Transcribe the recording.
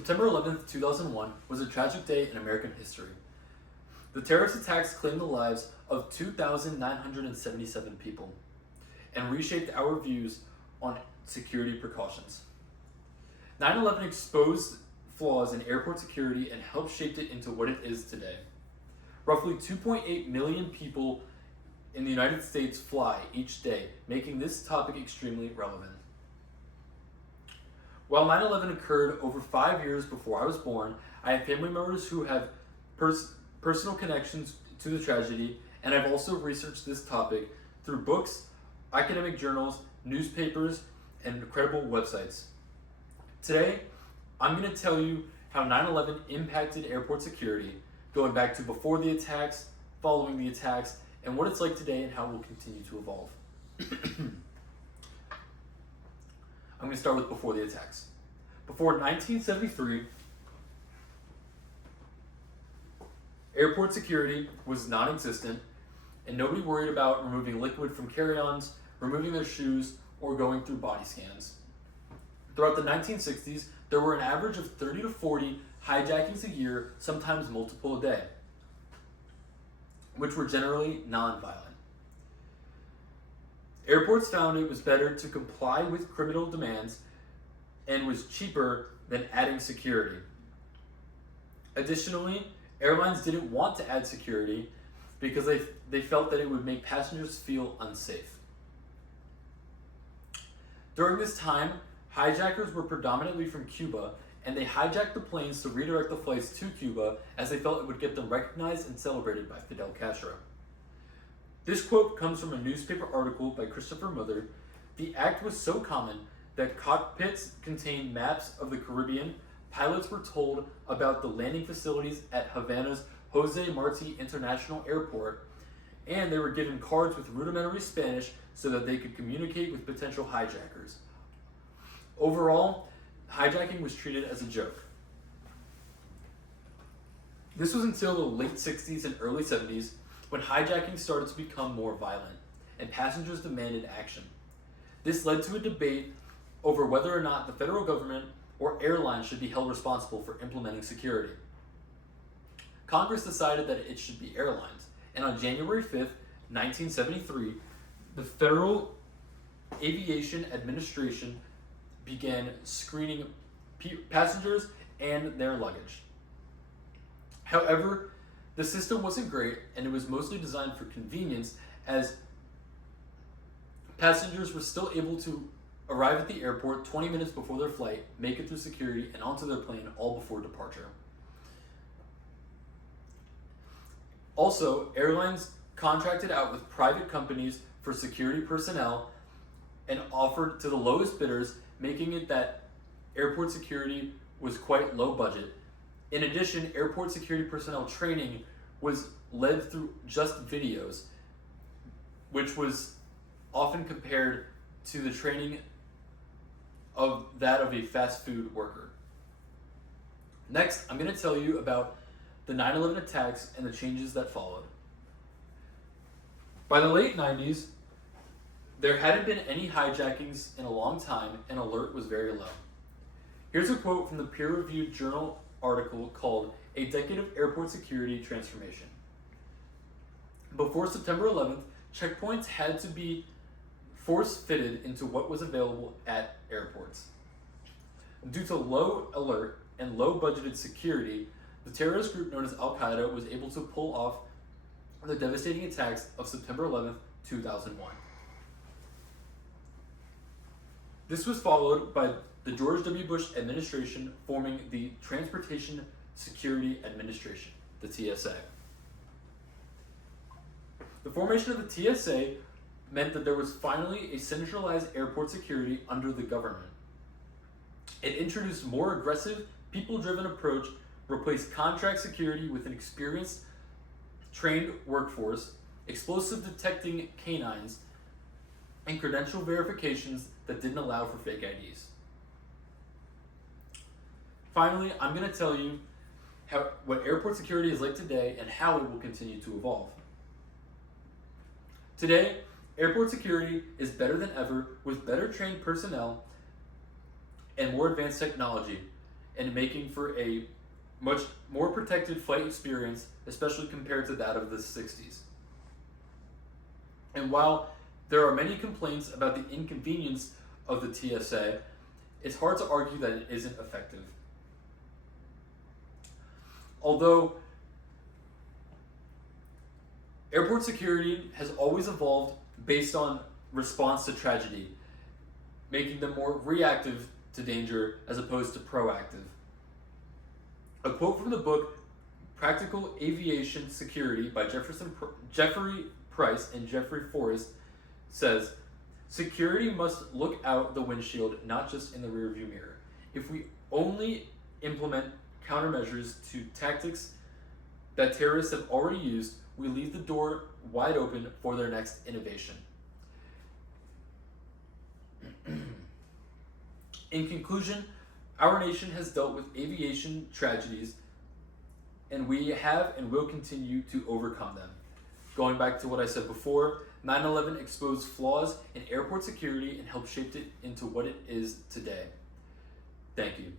September 11th, 2001 was a tragic day in American history. The terrorist attacks claimed the lives of 2,977 people and reshaped our views on security precautions. 9/11 exposed flaws in airport security and helped shape it into what it is today. Roughly 2.8 million people in the United States fly each day, making this topic extremely relevant. While 9/11 occurred over 5 years before I was born, I have family members who have personal connections to the tragedy, and I've also researched this topic through books, academic journals, newspapers, and credible websites. Today, I'm going to tell you how 9/11 impacted airport security, going back to before the attacks, following the attacks, and what it's like today and how it will continue to evolve. I'm going to start with before the attacks. Before 1973, airport security was non-existent, and nobody worried about removing liquid from carry-ons, removing their shoes, or going through body scans. Throughout the 1960s, there were an average of 30 to 40 hijackings a year, sometimes multiple a day, which were generally non-violent. Airports found it was better to comply with criminal demands and was cheaper than adding security. Additionally, airlines didn't want to add security because they felt that it would make passengers feel unsafe. During this time, hijackers were predominantly from Cuba, and they hijacked the planes to redirect the flights to Cuba as they felt it would get them recognized and celebrated by Fidel Castro. This quote comes from a newspaper article by Christopher Mother. The act was so common that cockpits contained maps of the Caribbean. Pilots were told about the landing facilities at Havana's Jose Marti International Airport, and they were given cards with rudimentary Spanish so that they could communicate with potential hijackers. Overall, hijacking was treated as a joke. This was until the late 60s and early 70s when hijacking started to become more violent and passengers demanded action. This led to a debate over whether or not the federal government or airlines should be held responsible for implementing security. Congress decided that it should be airlines, and on January 5th, 1973, the Federal Aviation Administration began screening passengers and their luggage. However, the system wasn't great, and it was mostly designed for convenience, as passengers were still able to arrive at the airport 20 minutes before their flight, make it through security, and onto their plane all before departure. Also, airlines contracted out with private companies for security personnel and offered to the lowest bidders, making it that airport security was quite low budget. In addition, airport security personnel training was led through just videos, which was often compared to the training of that of a fast food worker. Next, I'm going to tell you about the 9/11 attacks and the changes that followed. By the late 90s, there hadn't been any hijackings in a long time, and alert was very low. Here's a quote from the peer-reviewed journal article called "A Decade of Airport Security Transformation." Before September 11th, checkpoints had to be force-fitted into what was available at airports. Due to low alert and low-budgeted security, the terrorist group known as Al-Qaeda was able to pull off the devastating attacks of September 11th, 2001. This was followed by the George W. Bush administration forming the Transportation Security Administration, the TSA. The formation of the TSA meant that there was finally a centralized airport security under the government. It introduced a more aggressive, people-driven approach, replaced contract security with an experienced, trained workforce, explosive detecting canines, and credential verifications that didn't allow for fake IDs. Finally, I'm going to tell you what airport security is like today and how it will continue to evolve. Today, airport security is better than ever with better trained personnel and more advanced technology. and making for a much more protected flight experience, especially compared to that of the 60s. And while there are many complaints about the inconvenience of the TSA, it's hard to argue that it isn't effective. Although airport security has always evolved based on response to tragedy, making them more reactive to danger as opposed to proactive. A quote from the book Practical Aviation Security by Jeffrey Price and Jeffrey Forrest says, "Security must look out the windshield, not just in the rearview mirror. If we only implement countermeasures to tactics that terrorists have already used, we leave the door wide open for their next innovation." In conclusion, our nation has dealt with aviation tragedies, and we have and will continue to overcome them. Going back to what I said before, 9/11 exposed flaws in airport security and helped shape it into what it is today. Thank you.